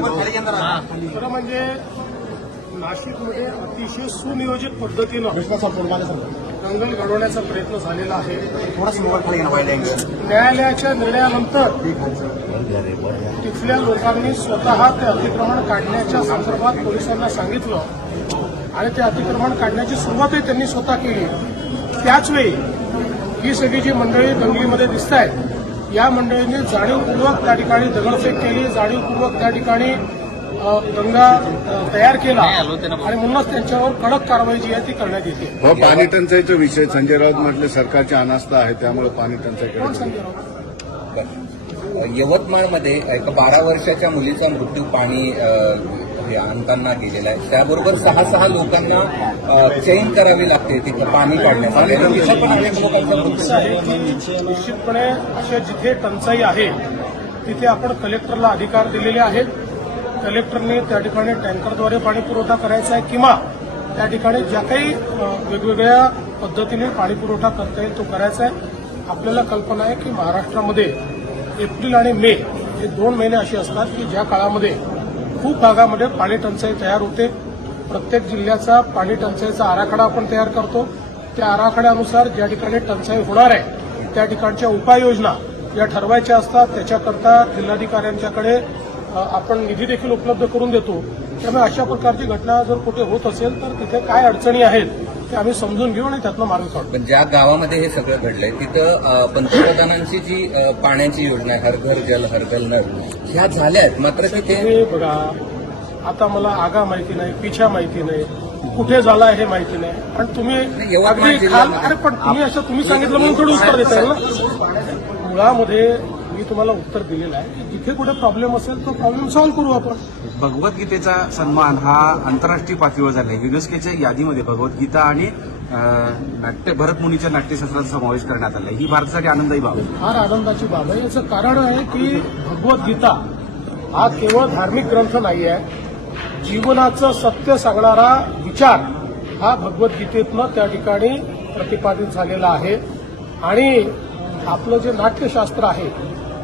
खरं म्हणजे नाशिकमध्ये अतिशय सुनियोजित पद्धतीनं दंगल घडवण्याचा प्रयत्न झालेला आहे न्यायालयाच्या निर्णयानंतर तिथल्या लोकांनी स्वतः ते अतिक्रमण काढण्याच्या संदर्भात पोलिसांना सांगितलं आणि ते अतिक्रमण काढण्याची सुरुवातही त्यांनी स्वतः केली त्याचवेळी ही सगळी जी मंडळी दंगलीमध्ये दिसत आहेत या मंडळीने जाणीवपूर्वक त्या ठिकाणी दगडफेक केली जाणीवपूर्वक त्या ठिकाणी गंगा तयार केला आणि म्हणूनच त्यांच्यावर कडक कारवाई जी आहे ती करण्यात येते हो, पाणी टंचाईचा विषय संजय राऊत म्हटले सरकारची अनास्था आहे त्यामुळे पाणी टंचाई यवतमाळमध्ये एका बारा वर्षाच्या मुलीचा मृत्यू पाणी आहे अनंतांना आहे त्याबरोबर सहा सहा लोकांना चेन करावी लागते तिथं पाणी निश्चितपणे अशा जिथे टंचाई आहे तिथे आपण कलेक्टरला अधिकार दिलेले आहेत कलेक्टरने त्या ठिकाणी टँकरद्वारे पाणी पुरवठा करायचा आहे किंवा त्या ठिकाणी ज्या काही वेगवेगळ्या पद्धतीने पाणी पुरवठा करता येईल तो करायचा आहे आपल्याला कल्पना आहे की महाराष्ट्रामध्ये एप्रिल आणि मे हे दोन महिने असे असतात की ज्या काळामध्ये खूप भागामध्ये पाणी टंचाई तयार होते प्रत्येक जिल्ह्याचा पाणी टंचाईचा आराखडा आपण तयार करतो त्या आराखड्यानुसार ज्या ठिकाणी टंचाई होणार आहे त्या ठिकाणच्या उपाययोजना या ठरवायच्या असतात त्याच्याकरता जिल्हाधिकाऱ्यांच्याकडे आपण निधी देखील उपलब्ध करून देतो त्यामुळे अशा प्रकारची घटना जर कुठे होत असेल तर तिथे काय अडचणी आहेत ते आम्ही समजून घेऊ आणि त्यातनं मार्ग काढू पण ज्या गावामध्ये हे सगळं घडलंय तिथं पंतप्रधानांची जी पाण्याची योजना आहे हर घर जल हर घर नर ह्या आहेत मात्र तिथे बघा आता मला आगा माहिती नाही पिछा माहिती नाही कुठे झाला हे माहिती नाही पण तुम्ही अगदी खाल अरे पण तुम्ही असं तुम्ही सांगितलं म्हणून थोडं उत्तर देताय ना मुळामध्ये मी तुम्हाला उत्तर दिलेलं आहे की जिथे कुठे प्रॉब्लेम असेल तो प्रॉब्लेम सॉल्व्ह करू आपण भगवद्गीतेचा सन्मान हा आंतरराष्ट्रीय पातळीवर झाला आहे युनेस्कोच्या यादीमध्ये भगवद्गीता आणि नाट्य भरतमुनीच्या नाट्यशास्त्राचा समावेश करण्यात आला ही भारतासाठी आनंदाची बाब आहे फार आनंदाची बाब आहे याचं कारण आहे की भगवद्गीता हा केवळ धार्मिक ग्रंथ नाही आहे जीवनाचं सत्य सांगणारा विचार हा भगवद्गीतेतनं त्या ठिकाणी प्रतिपादित झालेला आहे आणि आपलं जे नाट्यशास्त्र आहे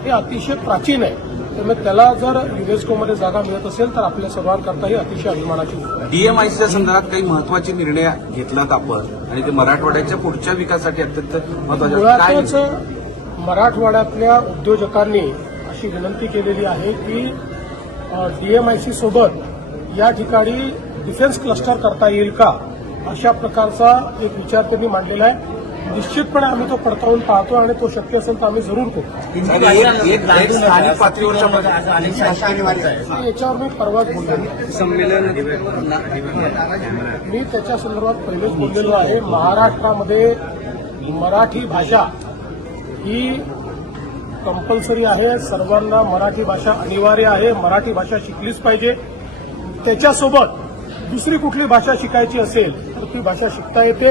हे अतिशय प्राचीन आहे त्यामुळे त्याला जर युनेस्कोमध्ये जागा मिळत असेल तर आपल्या सर्वांकरता ही अतिशय अभिमानाची डीएमआयसीच्या संदर्भात काही महत्वाचे निर्णय घेतलात आपण आणि ते मराठवाड्याच्या पुढच्या विकासासाठी अत्यंत महत्वाचे मराठवाड्यातल्या उद्योजकांनी अशी विनंती केलेली आहे की डीएमआयसी सोबत या ठिकाणी डिफेन्स क्लस्टर करता येईल का अशा प्रकारचा एक विचार त्यांनी मांडलेला आहे निश्चितपणे आम्ही तो पडताळून पाहतो आणि तो शक्य असेल तर आम्ही जरूर करू म्हणजे याच्यावर मी परवा संमेलन मी त्याच्या संदर्भात पहिलेच बोललेलो आहे महाराष्ट्रामध्ये मराठी भाषा ही कंपल्सरी आहे सर्वांना मराठी भाषा अनिवार्य आहे मराठी भाषा शिकलीच पाहिजे त्याच्यासोबत दुसरी कुठली भाषा शिकायची असेल तर ती भाषा शिकता येते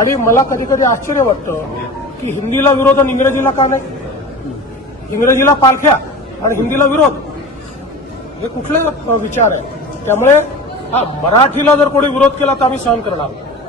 आणि मला कधी कधी आश्चर्य वाटतं की हिंदीला विरोध आणि इंग्रजीला का नाही इंग्रजीला पालख्या आणि हिंदीला विरोध हे कुठले विचार आहे त्यामुळे हा मराठीला जर कोणी विरोध केला तर आम्ही सहन करणार